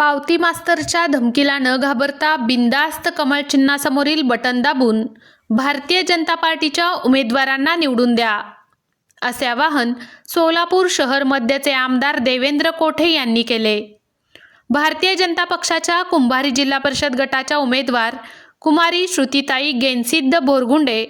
पावती मास्तरच्या धमकीला न घाबरता बिनधास्त कमळ चिन्हासमोरील बटन दाबून भारतीय जनता पार्टीच्या उमेदवारांना निवडून द्या, असे आवाहन सोलापूर शहर मध्यचे आमदार देवेंद्र कोठे यांनी केले। भारतीय जनता पक्षाच्या कुंभारी जिल्हा परिषद गटाच्या उमेदवार कुमारी श्रुतीताई गेनसिद्ध बोरगुंडे,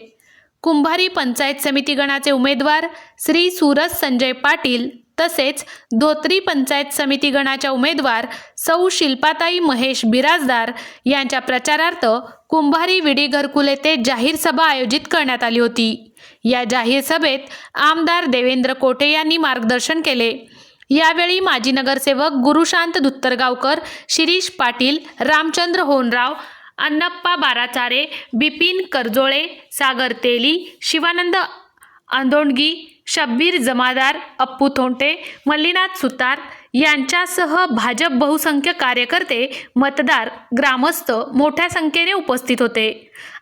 कुंभारी पंचायत समिती गणाचे उमेदवार श्री सूरज संजय पाटील तसेच धोत्री पंचायत समिती गणाच्या उमेदवार सौ शिल्पाताई महेश बिराजदार यांच्या प्रचारार्थ कुंभारी विडी घरकुल येथे जाहीर सभा आयोजित करण्यात आली होती। या जाहीर सभेत आमदार देवेंद्र कोठे यांनी मार्गदर्शन केले। यावेळी माजी नगरसेवक गुरुशांत दुत्तरगावकर, शिरीष पाटील, रामचंद्र होनराव, अन्नप्पा बाराचारे, बिपिन करजोळे, सागर तेली, शिवानंद आंदोंडगी, शब्बीर जमादार, अप्पू थोंटे, मल्लीनाथ सुतार यांच्यासह भाजप बहुसंख्य कार्यकर्ते, मतदार, ग्रामस्थ मोठ्या संख्येने उपस्थित होते।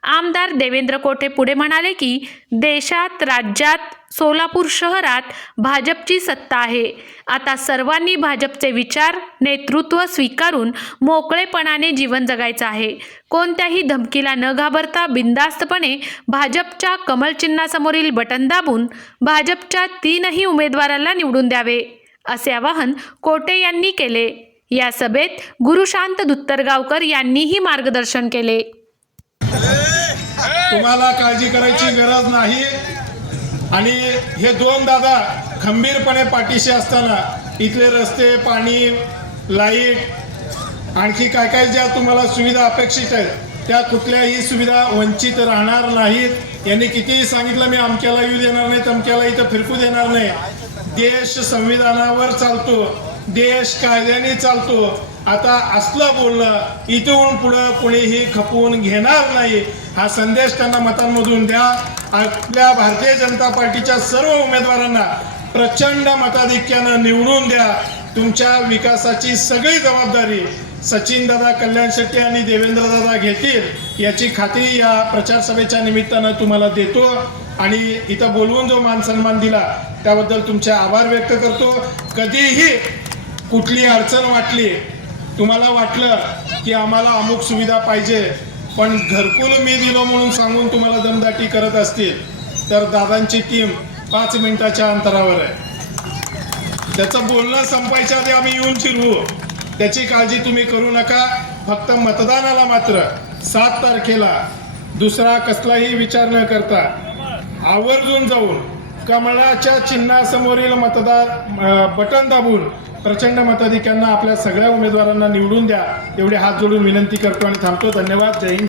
आमदार देवेंद्र कोठे पुढे म्हणाले की देशात, राज्यात, सोलापूर शहरात भाजपची सत्ता आहे। आता सर्वांनी भाजपचे विचार, नेतृत्व स्वीकारून मोकळेपणाने जीवन जगायचं आहे। कोणत्याही धमकीला न घाबरता बिनधास्तपणे भाजपच्या कमळ चिन्हासमोरील बटन दाबून भाजपच्या 3ही उमेदवारांना निवडून द्यावे, असे आवाहन कोठे यांनी केले। या सभेत गुरुशांत दुत्तरगावकर यांनीही मार्गदर्शन केले। तुम्हाला काळजी करायची गरज नाही आणि हे दोन दादा खंबीरपणे पाठीशी असताना इथले रस्ते, पाणी, लाईट, आणखी काय काय ज्या तुम्हाला सुविधा अपेक्षित आहेत त्या कुठल्याही सुविधा वंचित राहणार नाहीत। यांनी कितीही सांगितलं मी अमक्याला येऊ देणार नाही, तमक्याला इथं फिरकू देणार नाही। देश संविधानावर चालतो, देश कायद्याने चालतो। आता असलं बोलणं इथून पुढं कोणीही खपवून घेणार नाही, हा संदेश त्यांना मतांमधून द्या। आपल्या भारतीय जनता पार्टीच्या सर्व उमेदवारांना प्रचंड मताधिक्यानं निवडून द्या। तुमच्या विकासाची सगळी जबाबदारी सचिन दादा, कल्याण शेट्टी आणि देवेंद्र दादा घेतील याची खात्री या प्रचार सभेच्या निमित्तानं तुम्हाला देतो आणि इथं बोलवून जो मान सन्मान दिला त्याबद्दल तुमचे आभार व्यक्त करतो। कधीही कुठली अडचण वाटली, तुम्हाला वाटलं की आम्हाला अमुक सुविधा पाहिजे पण घरकुल मी दिलो म्हणून सांगून तुम्हाला दमदाटी करत असतील तर दादांची टीम 5 मिनिटाच्या अंतरावर आहे। त्याचं बोलणं संपायच्या आधी आम्ही येऊन फिरवू, त्याची काळजी तुम्ही करू नका। फक्त मतदानाला मात्र 7 तारखेला दुसरा कसलाही विचार न करता आवर्जून जाऊन कमळाच्या चिन्हासमोरील बटन दाबून प्रचंड मताधिक्यांना आपल्या सगळ्या उमेदवारांना निवडून द्या, एवढे हात जोडून विनंती करतो आणि थांबतो। धन्यवाद। जय हिंद।